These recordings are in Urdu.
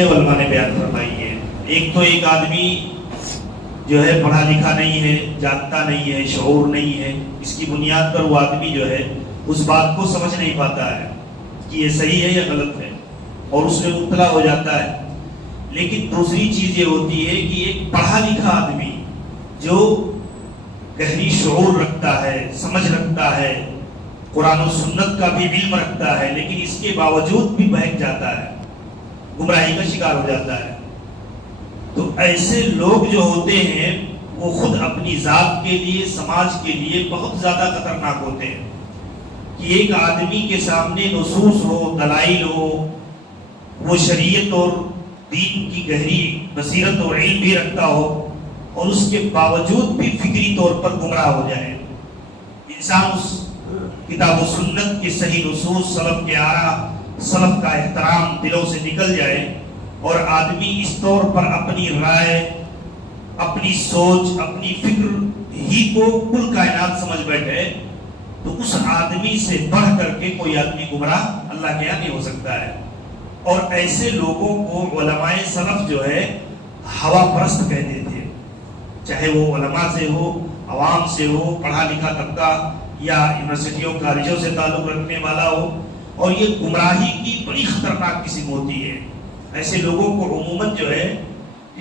علماء نے بیان فرمائی ہے۔ ایک تو ایک آدمی جو ہے پڑھا لکھا نہیں ہے، جانتا نہیں ہے، شعور نہیں ہے، اس کی بنیاد پر وہ آدمی جو ہے اس بات کو سمجھ نہیں پاتا ہے کہ یہ صحیح ہے یا غلط ہے، اور اس میں مبتلا ہو جاتا ہے۔ لیکن دوسری چیز یہ ہوتی ہے کہ ایک پڑھا لکھا آدمی جو گہری شعور رکھتا ہے، سمجھ رکھتا ہے، قرآن و سنت کا بھی علم رکھتا ہے، لیکن اس کے باوجود بھی بہک جاتا ہے، گمراہی کا شکار ہو جاتا ہے۔ تو ایسے لوگ جو ہوتے ہیں وہ خود اپنی ذات کے لیے، سماج کے لیے بہت زیادہ خطرناک ہوتے ہیں کہ ایک آدمی کے سامنے نصوص ہو، دلائل ہو، وہ شریعت اور دین کی گہری بصیرت اور علم بھی رکھتا ہو، اور اس کے باوجود بھی فکری طور پر گمراہ ہو جائے۔ انسان اس کتاب و سنت کے صحیح نصوص، سلف کے آراء، سلف کا احترام دلوں سے نکل جائے، اور آدمی اس طور پر اپنی رائے، اپنی سوچ، اپنی فکر ہی کو کل کائنات سمجھ بیٹھے، تو اس آدمی سے بڑھ کر کے کوئی آدمی گمراہ اللہ کے یہاں نہیں ہو سکتا ہے۔ اور ایسے لوگوں کو علماء سلف جو ہے ہوا پرست کہتے تھے، چاہے وہ علماء سے ہو، عوام سے ہو، پڑھا لکھا طبقہ یا یونیورسٹیوں کالجوں سے تعلق رکھنے والا ہو، اور یہ گمراہی کی بڑی خطرناک قسم ہوتی ہے۔ ایسے لوگوں کو عموماً جو ہے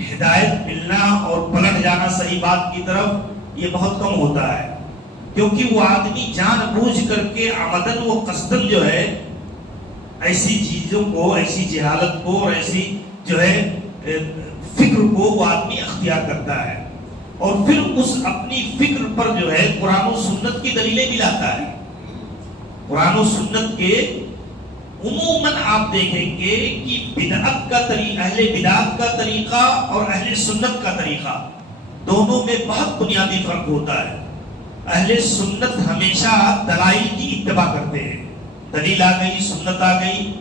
ہدایت ملنا اور پلٹ جانا صحیح بات کی طرف یہ بہت کم ہوتا ہے، کیونکہ وہ آدمی جان بوجھ کر کے عمدن و قصدن جو ہے ایسی چیزوں کو، ایسی جہالت کو، اور ایسی جو ہے فکر کو وہ آدمی اختیار کرتا ہے، اور پھر اس اپنی فکر پر جو ہے قرآن و سنت کی دلیلیں بھی لاتا ہے۔ قرآن و سنت کے عموماً آپ دیکھیں گے کہ بدعت کا طریقہ، اہل بدعت کا طریقہ اور اہل سنت کا طریقہ دونوں میں بہت بنیادی فرق ہوتا ہے۔ اہل سنت ہمیشہ دلائل کی اتباع کرتے ہیں، دلیل آ گئی، سنت آ گئی،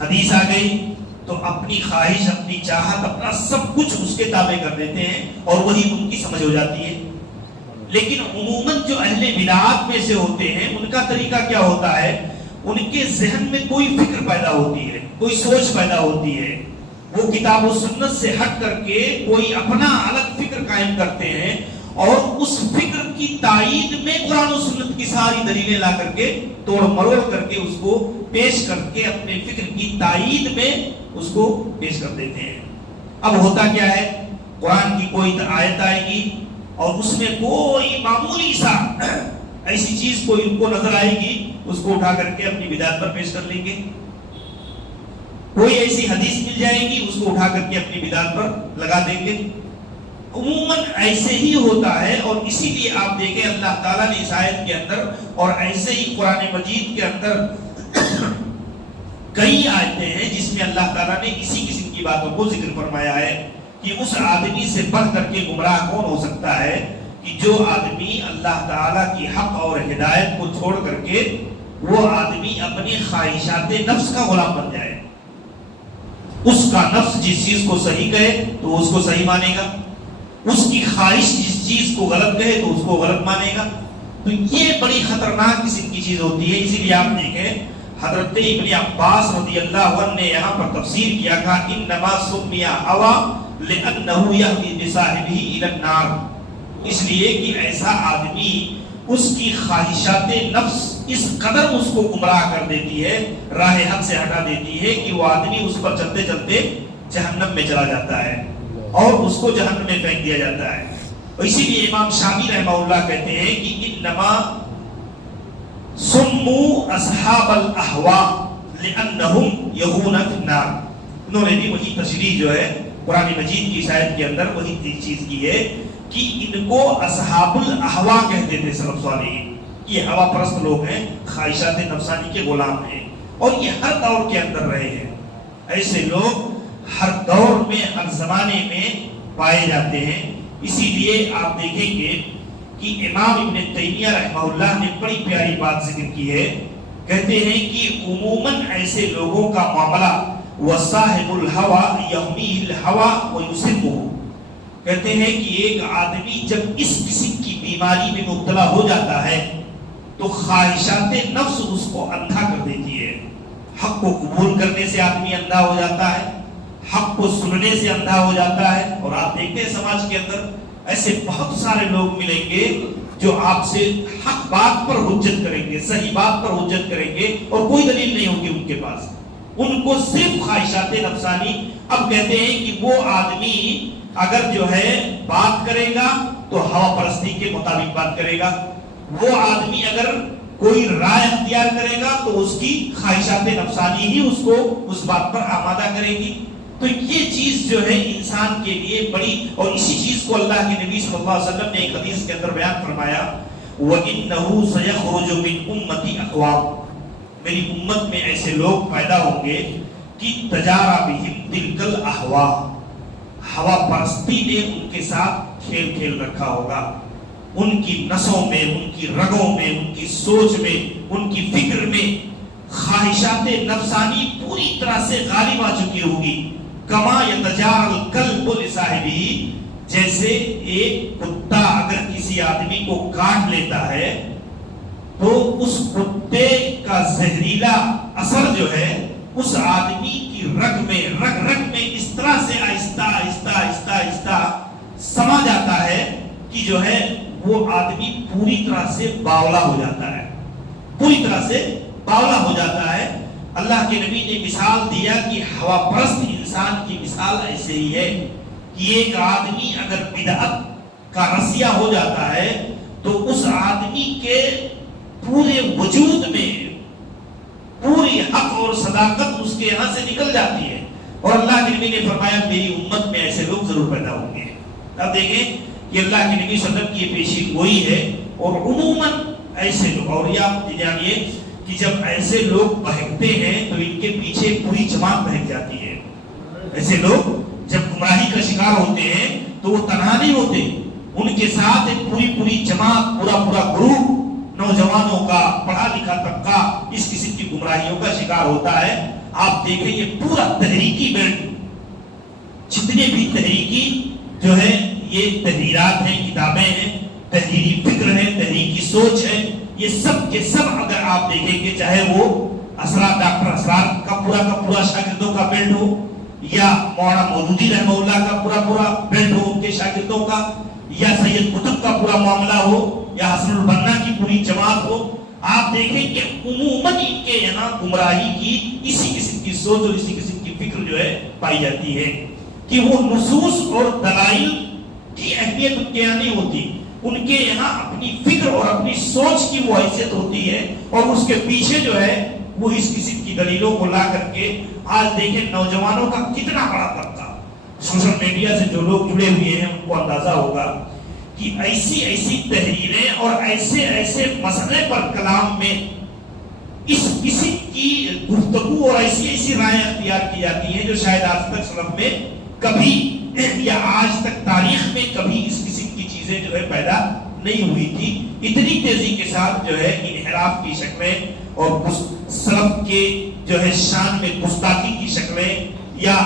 حدیث آ گئی، تو اپنی خواہش، اپنی چاہت، اپنا سب کچھ اس کے تابع کر دیتے ہیں، اور وہی ان کی سمجھ ہو جاتی ہے۔ لیکن عموماً جو اہل بدعات میں سے ہوتے ہیں ان کا طریقہ کیا ہوتا ہے؟ ان کے ذہن میں کوئی فکر پیدا ہوتی ہے، کوئی سوچ پیدا ہوتی ہے، وہ کتاب و سنت سے ہٹ کر کے کوئی اپنا الگ فکر قائم کرتے ہیں، اور اس فکر کی تائید میں قرآن و سنت کی ساری دلیلیں لا کر کے توڑ مروڑ کر کے اس کو پیش کر کے اپنے فکر کی تائید میں اس کو پیش کر دیتے ہیں۔ اب ہوتا کیا ہے؟ قرآن کی کوئی آیت آئے گی اور اس میں کوئی معمولی سا ایسی چیز کوئی ان کو نظر آئے گی، اس کو اٹھا کر کے اپنی بدعت پر پیش کر لیں گے۔ کوئی ایسی حدیث مل جائے گی، اس کو اٹھا کر کے اپنی بدعت پر لگا دیں گے۔ عموماً ایسے ہی ہوتا ہے، اور اسی لیے آپ دیکھیں اللہ تعالیٰ نے اس آیت کے اندر، اور ایسے ہی قرآن مجید کے اندر کئی آیتیں ہیں جس میں اللہ تعالیٰ نے اسی قسم کی باتوں کو ذکر فرمایا ہے کہ اس آدمی سے بڑھ کر کے گمراہ کون ہو سکتا ہے کہ جو آدمی اللہ تعالیٰ کی حق اور ہدایت کو چھوڑ کر کے وہ آدمی اپنی خواہشات نفس کا غلام بن جائے۔ اس کا نفس جس چیز کو صحیح کہے تو اس کو صحیح مانے گا، اس کی خواہش جس چیز کو غلط کہے تو اس کو غلط مانے گا۔ تو یہ بڑی خطرناک قسم کی چیز ہوتی ہے۔ اسی لیے آپ دیکھیں حضرت ابن عباس رضی اللہ عنہ نے یہاں پر تفسیر کیا تھا، انما سمی ہوا لانه یهدی بصاحبہ الی النار، اس لیے کہ ایسا آدمی، اس کی خواہشات نفس اس قدر اس کو گمراہ کر دیتی ہے، راہ حق سے ہٹا دیتی ہے کہ وہ آدمی اس پر چلتے چلتے جہنم میں چلا جاتا ہے، اور اس کو جہنم میں پھینک دیا جاتا ہے۔ اور اسی لیے امام شافعی رحمہ اللہ کہتے ہیں کہ انما سموا اصحاب الاہواء لانہم یغون فی النار، انہوں نے بھی وہی تشریح جو ہے قرآن مجید کی آیت کے اندر وہی چیز کی ہے کہ ان کو اصحاب الاہواء کہتے تھے سلف صالحین۔ یہ ہوا پرست لوگ ہیں، خواہشات نفسانی کے غلام ہیں، اور یہ ہر دور کے اندر رہے ہیں۔ ایسے لوگ ہر دور میں، ہر زمانے میں پائے جاتے ہیں۔ اسی لیے آپ دیکھیں گے کہ امام ابن تیمیہ رحمہ اللہ نے بڑی پیاری بات ذکر کی ہے، کہتے ہیں کہ عموماً ایسے لوگوں کا معاملہ وصاحب الہوى یحمیہ الہوى ویصبہ، کہتے ہیں کہ ایک آدمی جب اس قسم کی بیماری میں مبتلا ہو جاتا ہے تو خواہشات نفس اس کو اندھا کر دیتی ہے۔ حق کو قبول کرنے سے آدمی اندھا ہو جاتا ہے، حق کو سننے سے اندھا ہو جاتا ہے. اور آپ دیکھتے ہیں سماج کے اندر ایسے بہت سارے لوگ ملیں گے جو آپ سے حق بات پر حجت کریں گے, صحیح بات پر حجت کریں گے, اور کوئی دلیل نہیں ہوگی ان کے پاس. ان کو صرف خواہشات نفسانی. اب کہتے ہیں کہ وہ آدمی اگر جو ہے بات کرے گا تو ہوا پرستی کے مطابق بات کرے گا, وہ آدمی اگر کوئی رائے اختیار کرے گا تو اس کی خواہشات نفسانی ہی اس کو اس بات پر آمادہ کرے گی. تو یہ چیز جو ہے انسان کے لیے بڑی, اور اسی چیز کو اللہ کے نبی صلی اللہ علیہ وسلم نے ایک حدیث کے اندر بیان فرمایا, وَإِنَّهُ سَيَخْرُجُ مِنْ أُمَّتِ أَقْوَامٌ, میری امت میں ایسے لوگ پیدا ہوں گے کہ تجارا بہم تلک الاہواء, ہوا پرستی نے ان کے ساتھ کھیل کھیل رکھا ہوگا. ان کی نسوں میں, ان کی رگوں میں, ان کی سوچ میں, ان کی فکر میں خواہشات نفسانی پوری طرح سے غالب آ چکی ہوگی. کما یتجار الکلب لصاحبہ, جیسے ایک کتا اگر کسی آدمی کو کاٹ لیتا ہے تو اس کتے کا زہریلا اثر جو ہے اس آدمی کی رگ میں اس طرح سے آہستہ آہستہ آہستہ سما جاتا ہے کہ جو ہے وہ آدمی پوری طرح سے باولا ہو جاتا ہے, پوری طرح سے باولا ہو جاتا ہے. اللہ کے نبی نے مثال دیا کہ ہوا پرست انسان کی مثال ایسے ہی ہے کہ ایک آدمی اگر بدعت کا رسیا ہو جاتا ہے تو اس آدمی کے پورے وجود میں پوری حق اور صداقت اس کے یہاں سے نکل جاتی ہے. اور اللہ کے نبی نے فرمایا میری امت میں ایسے لوگ ضرور پیدا ہوں گے. اب دیکھیں کہ اللہ کے نبی صلی اللہ علیہ وسلم کی یہ پیشین گوئی ہے, اور عموماً ایسے لوگ, اور یہ آپ جانیے کہ جب ایسے لوگ بہکتے ہیں تو ان کے پیچھے پوری جماعت بہک جاتی ہے. ایسے لوگ جب گمراہی کا شکار ہوتے ہیں تو وہ تنہا نہیں ہوتے, ان کے ساتھ ایک پوری جماعت, پورا گروپ نوجوانوں کا, پڑھا لکھا طبقہ اس قسم کی گمراہیوں کا شکار ہوتا ہے. آپ دیکھیں یہ پورا تحریکی بیلٹ, جتنے بھی تحریکی جو ہے یہ تحریرات ہیں, کتابیں ہیں, تحریری فکر ہے, تحریکی سوچ ہے, یہ سب کے سب اگر آپ دیکھیں گے چاہے وہ ڈاکٹر اسرار کا پورا شاگردوں کا بیلٹ ہو, یا مولانا مودودی رحمہ اللہ کا پورا بیلٹ ہو ان کے شاگردوں کا, یا سید قطب کا پورا معاملہ ہو, یا حسن البنا کی پوری جماعت ہو, آپ دیکھیں کہ عموماً ان کے یہاں گمراہی کی اسی قسم کی سوچ اور اسی قسم کی فکر جو ہے پائی جاتی ہے کہ وہ نصوص اور دلائل کی اہمیت ان کے یہاں نہیں ہوتی, ان کے یہاں اپنی فکر اور اپنی سوچ کی وہ حیثیت ہوتی ہے, اور اس کے پیچھے جو ہے وہ اس قسم کی دلیلوں کو لا کر کے. آج دیکھیں نوجوانوں کا کتنا بڑا طبقہ, سوشل میڈیا سے جو لوگ جڑے ہوئے ہیں ان کو اندازہ ہوگا کہ ایسی تحریریں اور ایسے مسئلے پر کلام میں اس قسم کی گفتگو اور ایسی رائے اختیار کی جاتی ہیں جو شاید آج تک سلف میں کبھی یا آج تک تاریخ میں کبھی اس قسم کی چیزیں جو ہے پیدا نہیں ہوئی تھی. اتنی تیزی کے ساتھ جو ہے انحراف کی شکلیں اور سلف کے جو ہے شان میں گستاخی کی شکلیں, یا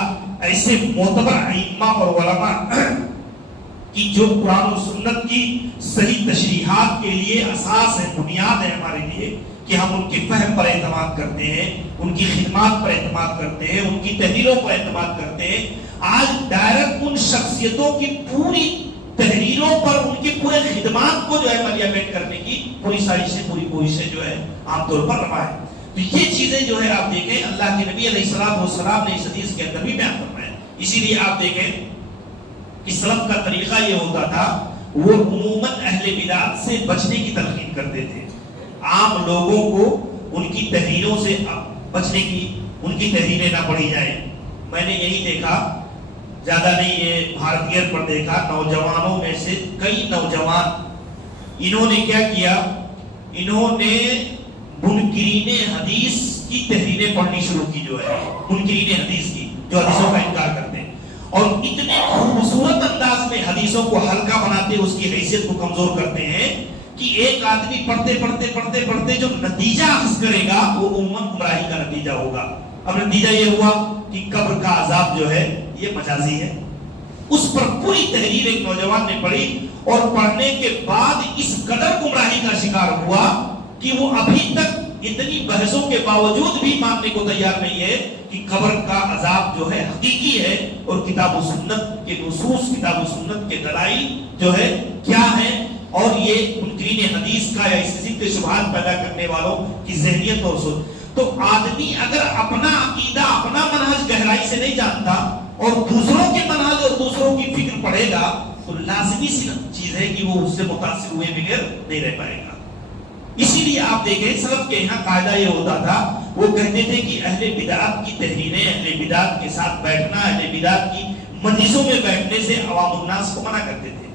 ایسے معتبر ائمہ اور علماء کی جو قرآن و سنت کی صحیح تشریحات کے لیے اساس ہے, بنیاد ہے ہمارے لیے کہ ہم ان کے فہم پر اعتماد کرتے ہیں, ان کی خدمات پر اعتماد کرتے ہیں, ان کی تحریروں پر اعتماد کرتے ہیں. آج ڈائریکٹ ان شخصیتوں کی پوری تحریروں پر ان کی پورے خدمات کو جو ہے ملیامت کرنے کی پوری سازشیں, پوری کوششیں جو ہے عام طور پر روا ہے. تو یہ چیزیں جو ہے آپ دیکھیں اللہ کے نبی علیہ السلام نے اس حدیث کے اندر بھی بیان فرمایا. اسی لیے آپ دیکھیں کہ سلف کا طریقہ یہ ہوتا تھا, وہ عموماً اہل بدعت سے بچنے کی تلقین کرتے تھے. عام لوگوں کو ان کی تحریروں سے بچنے کی, ان کی تحریریں نہ پڑھی جائیں. میں نے یہی دیکھا, زیادہ نہیں یہ بھارتیہ پر دیکھا, نوجوانوں میں سے کئی نوجوان انہوں نے کیا کیا, انہوں نے منکرین حدیث کی تحریریں پڑھنی شروع کی, جو ہے منکرین حدیث کی جو حدیثوں کا انکار کرتے ہیں, اور اتنے خوبصورت انداز میں حدیثوں کو ہلکا بناتے, اس کی حیثیت کو کمزور کرتے ہیں کہ ایک آدمی پڑھتے جو نتیجہ اخذ کرے گا وہ عموماً گمراہی کا نتیجہ ہوگا. اب نتیجہ یہ ہوا کہ قبر کا عذاب جو ہے یہ مجازی ہے. اس پر پوری تحریر ایک نوجوان نے پڑھی, اور پڑھنے کے بعد اس قدر گمراہی کا شکار ہوا کہ وہ ابھی تک اتنی بحثوں کے باوجود بھی ماننے کو تیار نہیں ہے کہ قبر کا عذاب جو ہے حقیقی ہے، اور کتاب و سنت کے نصوص، کتاب و سنت کے دلائل جو ہے کیا ہے، اور یہ منکرین حدیث کا یا اس قسم کے شبہات پیدا کرنے والوں کی ذہنیت اور سوچ. تو آدمی اگر اپنا عقیدہ، اپنا منہج گہرائی سے نہیں جانتا اور دوسروں کے منہج اور دوسروں کی فکر پڑھے گا تو لازمی سی چیز ہے کہ وہ اس سے متاثر ہوئے بغیر نہیں رہ پائے گا. اسی لیے آپ دیکھیں سلف کے یہاں قاعدہ یہ ہوتا تھا، وہ کہتے تھے کہ اہل بدعت کی تحریریں، اہل بدعت کے ساتھ بیٹھنا، اہل بدعت کی مجلسوں میں بیٹھنے سے عوام الناس کو منع کرتے تھے.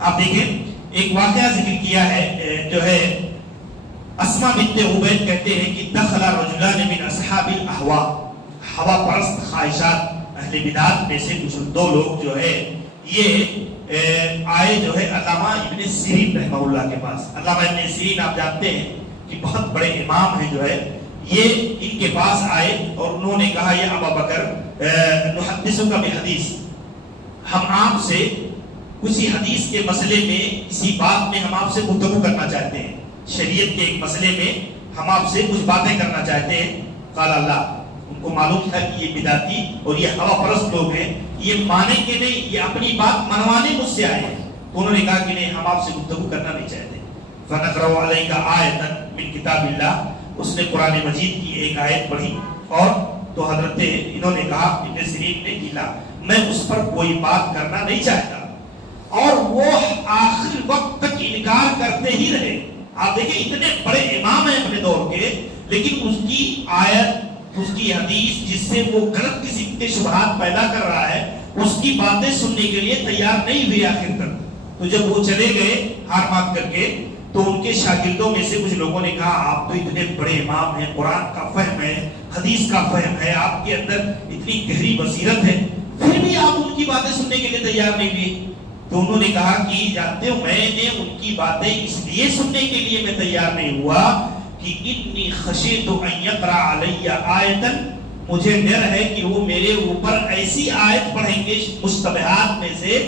آپ دیکھیں ایک واقعہ ذکر کیا ہے جو ہے اسما بنت عبید کہتے ہیں کہ دخل رجلان من اصحاب الاهواء، ہوا پرست خواہشات اہل بدعت میں سے کچھ دو لوگ جو ہے یہ آئے جو ہے علامہ ابن سیرین رحمہ اللہ کے پاس. علامہ ابن سیرین آپ جانتے ہیں کہ بہت بڑے امام ہیں جو ہے، یہ ان کے پاس آئے اور انہوں نے کہا یا ابا بکر نحدثک بحدیث، ہم آپ سے کسی حدیث کے مسئلے میں، کسی بات میں ہم آپ سے گفتگو کرنا چاہتے ہیں، شریعت کے ایک مسئلے میں ہم آپ سے کچھ باتیں کرنا چاہتے ہیں. قال اللہ، ان کو معلوم تھا کہ یہ بدعتی اور یہ ہوا پرست لوگ ہیں، یہ مانیں گے نہیں، یہ اپنی بات منوانے مجھ سے آئے ہیں. تو انہوں نے کہا کہ نہیں، ہم آپ سے گفتگو کرنا نہیں چاہتے. فنقرأ علیک آیۃ من کتاب اللہ، اس نے قرآن مجید کی ایک آیت پڑھی، اور تو حضرت انہوں نے کہا ابن سیرین نے کہ لا، میں اس پر کوئی بات کرنا نہیں چاہتا. اور وہ آخر وقت تک انکار کرتے ہی رہے. آپ دیکھیں اتنے بڑے امام ہیں اپنے دور کے، لیکن اس کی آیت، اس کی حدیث جس سے وہ غلط قسم کے شبہات پیدا کر رہا ہے، اس کی باتیں سننے کے لیے تیار نہیں ہوئی آخر تک. تو جب وہ چلے گئے ہار مات کر کے، تو ان کے شاگردوں میں سے کچھ لوگوں نے کہا آپ تو اتنے بڑے امام ہیں، قرآن کا فہم ہے، حدیث کا فہم ہے، آپ کے اندر اتنی گہری بصیرت ہے، پھر بھی آپ ان کی باتیں سننے کے لیے تیار نہیں ہوئے. تو انہوں نے کہا کہ جانتے ہو میں نے ان کی باتیں اس لیے سننے کے لیے میں تیار نہیں ہوا کہ انی خشیت ان یقرأ علی آیۃ، مجھے ڈر ہے کہ وہ میرے اوپر ایسی آیت پڑھیں گے مشتبہات میں سے،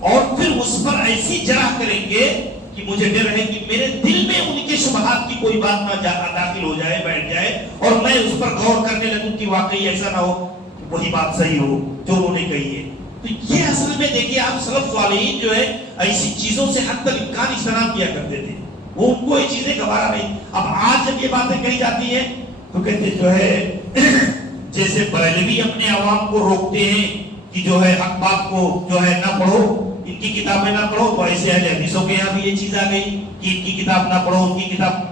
اور پھر اس پر ایسی جرح کریں گے کہ مجھے ڈر ہے کہ میرے دل میں ان کے شبہات کی کوئی بات نہ داخل ہو جائے، بیٹھ جائے، اور میں اس پر غور کرنے لگوں کہ واقعی ایسا نہ ہو وہی بات صحیح ہو جو انہوں نے کہی ہے. تو یہ اصل میں دیکھیے آپ سلف صالحین جو ہے ایسی چیزوں سے حد تک امکان اجتناب کیا کرتے تھے، وہ ان کو یہ چیزیں گوارا نہیں. اب آج جب یہ باتیں کہی جاتی ہیں تو کہتے جو ہے جیسے بریلوی اپنے عوام کو روکتے ہیں کہ جو ہے حق بات کو جو ہے نہ پڑھو، ان کی کتابیں نہ پڑھو، تو ایسے اہل حدیثوں کے یہاں بھی یہ چیز آ گئی کہ ان کی کتاب نہ پڑھو، ان کی کتاب.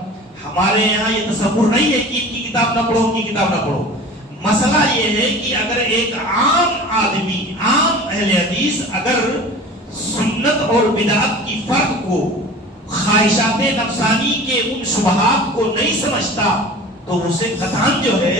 ہمارے یہاں یہ تصور نہیں ہے کہ ان کی کتاب نہ پڑھو، ان کی کتاب نہ پڑھو. مسئلہ یہ ہے کہ اگر ایک عام آدمی، عام اہل حدیث اگر سنت اور بدعت کی فرق کو، خواہشات نفسانی کے ان شبہات کو نہیں سمجھتا تو اسے قطعاً جو ہے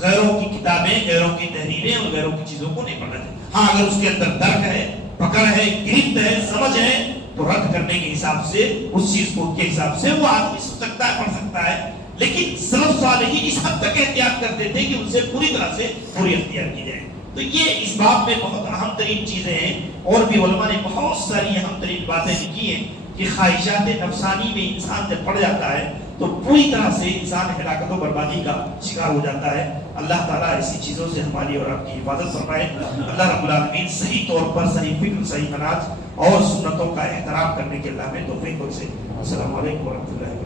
غیروں کی کتابیں، غیروں کی تحریریں اور غیروں کی چیزوں کو نہیں پڑھنا چاہیے. ہاں اگر اس کے اندر درک ہے، پکڑ ہے، گرفت ہے، سمجھ ہے، تو رد کرنے کے حساب سے، اس چیز کو کے حساب سے وہ آدمی سن سکتا ہے، پڑھ سکتا ہے. لیکن سلف صالحین اس حد تک احتیاط کرتے تھے کہ ان سے پوری طرح سے پوری اختیار کی جائے. تو یہ اس باب میں بہت اہم ترین چیزیں ہیں، اور بھی علماء نے بہت ساری اہم ترین باتیں لکھی ہیں کہ خواہشات نفسانی میں انسان جب پڑ جاتا ہے تو پوری طرح سے انسان ہلاکت و بربادی کا شکار ہو جاتا ہے. اللہ تعالیٰ ایسی چیزوں سے ہماری اور آپ کی حفاظت فرمائے. اللہ رب العالمین صحیح طور پر صحیح فکر، صحیح منہج اور سنتوں کا احترام کرنے کے اللہ میں توفیق بخشے. السلام علیکم ورحمۃ اللہ.